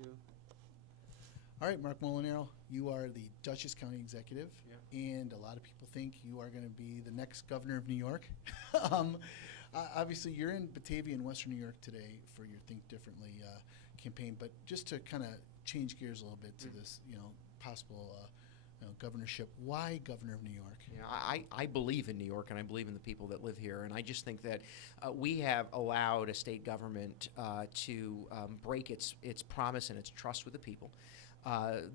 two. All right, Marc Molinaro, you are the Dutchess County Executive, Yeah. and a lot of people think you are going to be the next governor of New York. um, Obviously, you're in Batavia in Western New York today for your Think Differently campaign, but just to kind of change gears a little bit to this, possible governorship. Why governor of New York? Yeah, I believe in New York, and I believe in the people that live here, and I just think that we have allowed a state government to break its promise and its trust with the people.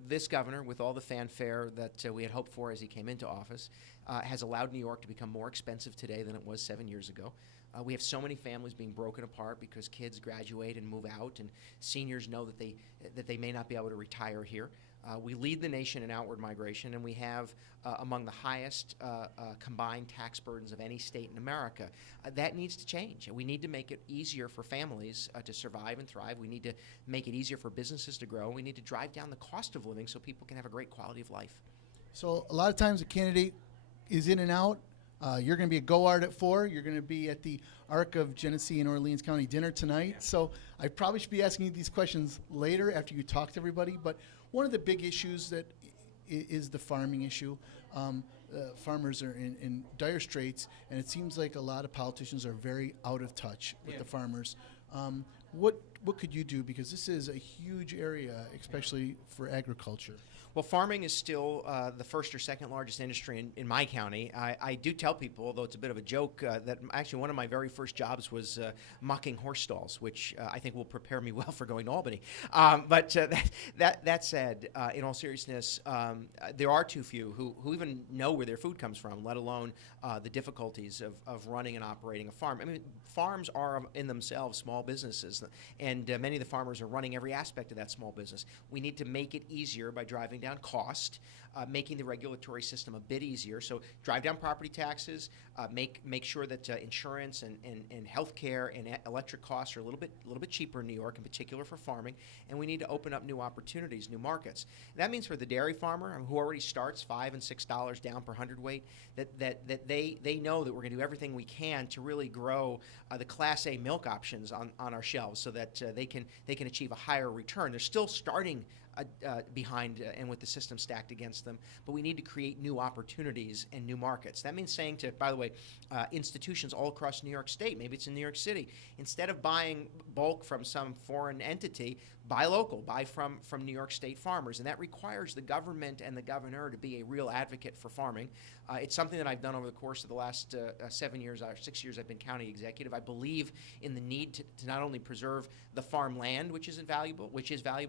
This governor, with all the fanfare that we had hoped for as he came into office, has allowed New York to become more expensive today than it was 7 years ago. We have so many families being broken apart because kids graduate and move out, and seniors know that they may not be able to retire here. We lead the nation in outward migration, and we have among the highest combined tax burdens of any state in America. That needs to change. We need to make it easier for families to survive and thrive. We need to make it easier for businesses to grow. We need to drive down the cost of living so people can have a great quality of life. So a lot of times a candidate is in and out. You're going to be at GoArt at 4. You're going to be at the Arc of Genesee and Orleans County dinner tonight. Yeah. So I probably should be asking you these questions later after you talk to everybody. But one of the big issues that is the farming issue. Farmers are in dire straits, and it seems like a lot of politicians are very out of touch with the farmers. What could you do? Because this is a huge area, especially for agriculture. Well, farming is still the first or second largest industry in my county. I do tell people, although it's a bit of a joke, that actually one of my very first jobs was mucking horse stalls, which I think will prepare me well for going to Albany. But that said, in all seriousness, there are too few who even know where their food comes from, let alone the difficulties of running and operating a farm. I mean, farms are in themselves small businesses, and many of the farmers are running every aspect of that small business. We need to make it easier by driving down cost, making the regulatory system a bit easier. So drive down property taxes, make sure that insurance and health care and electric costs are a little bit cheaper in New York, in particular for farming. And we need to open up new opportunities, new markets. And that means for the dairy farmer, who already starts $5 and $6 down per hundredweight, that they know that we're going to do everything we can to really grow the Class A milk options on our shelves, so that they can achieve a higher return. They're still starting behind and with the system stacked against them, but we need to create new opportunities and new markets. That means saying to, by the way, institutions all across New York State, maybe it's in New York City, instead of buying bulk from some foreign entity, buy local, buy from New York State farmers, and that requires the government and the governor to be a real advocate for farming. It's something that I've done over the course of the last 7 years or 6 years I've been county executive. I believe in the need to not only preserve the farmland, which is valuable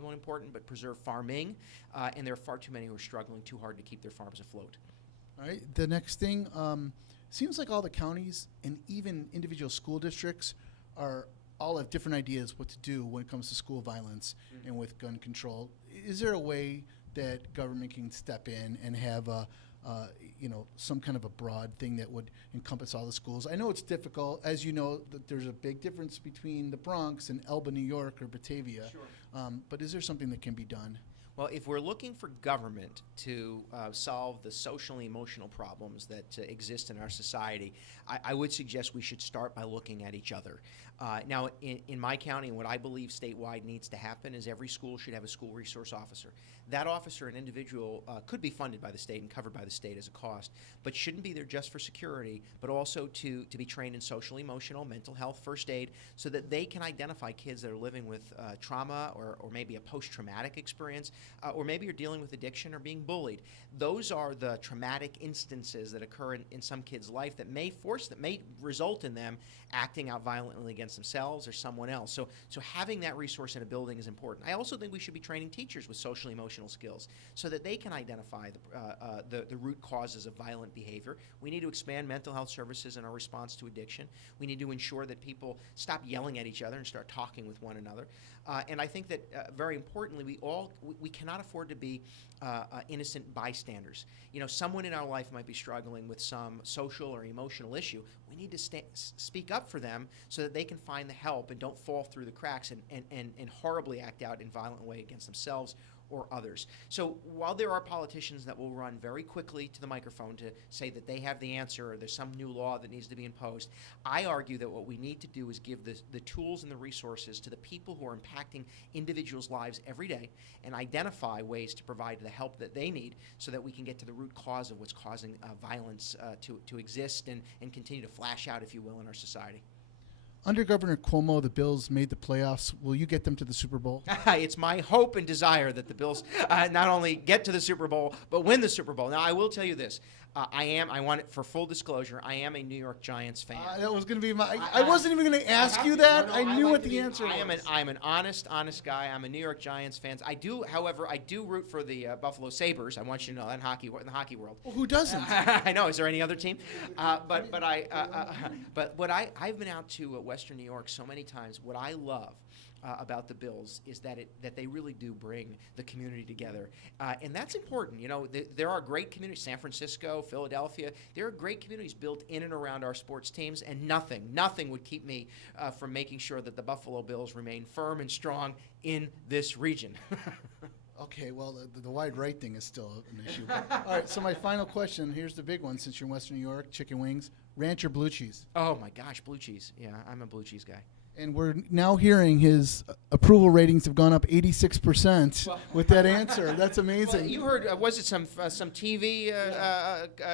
and important, but preserve farming, and there are far too many who are struggling too hard to keep their farms afloat. All right, the next thing, seems like all the counties and even individual school districts all have different ideas what to do when it comes to school violence and with gun control. Is there a way that government can step in and have some kind of a broad thing that would encompass all the schools? I know it's difficult. As you know, that there's a big difference between the Bronx and Elba, New York, or Batavia. Sure. But is there something that can be done? Well, if we're looking for government to solve the social and emotional problems that exist in our society, I would suggest we should start by looking at each other. Now, in my county, what I believe statewide needs to happen is every school should have a school resource officer. That officer, an individual, could be funded by the state and covered by the state as a cost, but shouldn't be there just for security, but also to be trained in social, emotional, mental health, first aid, so that they can identify kids that are living with trauma or maybe a post-traumatic experience, or maybe you're dealing with addiction or being bullied. Those are the traumatic instances that occur in some kids' life that may result in them acting out violently against themselves or someone else. So having that resource in a building is important. I also think we should be training teachers with social and emotional skills so that they can identify the root causes of violent behavior. We need to expand mental health services in our response to addiction. We need to ensure that people stop yelling at each other and start talking with one another. And I think that very importantly, we cannot afford to be innocent bystanders. Someone in our life might be struggling with some social or emotional issue. We need to speak up for them so that they can find the help and don't fall through the cracks and horribly act out in a violent way against themselves or others. So while there are politicians that will run very quickly to the microphone to say that they have the answer or there's some new law that needs to be imposed, I argue that what we need to do is give the tools and the resources to the people who are impacting individuals' lives every day and identify ways to provide the help that they need so that we can get to the root cause of what's causing violence to exist and continue to flash out, if you will, in our society. Under Governor Cuomo, the Bills made the playoffs. Will you get them to the Super Bowl? It's my hope and desire that the Bills not only get to the Super Bowl, but win the Super Bowl. Now, I will tell you this. I want it for full disclosure, I am a New York Giants fan. That was going to be my. I wasn't even going to ask you that. I knew what the answer was. I'm an honest guy. I'm a New York Giants fan. However, I do root for the Buffalo Sabres. I want you to know that in the hockey world. Well, who doesn't? I know. Is there any other team? But what I've been out to Western New York so many times. What I love about the Bills is that they really do bring the community together, and that's important. You know, there are great communities, San Francisco, Philadelphia. There are great communities built in and around our sports teams, and nothing would keep me from making sure that the Buffalo Bills remain firm and strong in this region. Okay, well, the wide right thing is still an issue. All right, so my final question, here's the big one, since you're in Western New York, chicken wings, ranch or blue cheese? Oh, my gosh, blue cheese. Yeah, I'm a blue cheese guy. And we're now hearing his approval ratings have gone up 86% with that answer. That's amazing. Well, you heard, was it some TV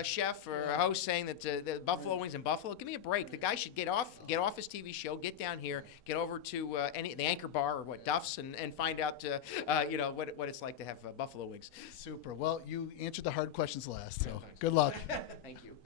chef or host saying that the buffalo wings in Buffalo? Give me a break. The guy should get off his TV show, get down here, get over to the Anchor Bar or Duff's, and find out what it's like to have buffalo wings. Super. Well, you answered the hard questions last, so good luck. Thank you.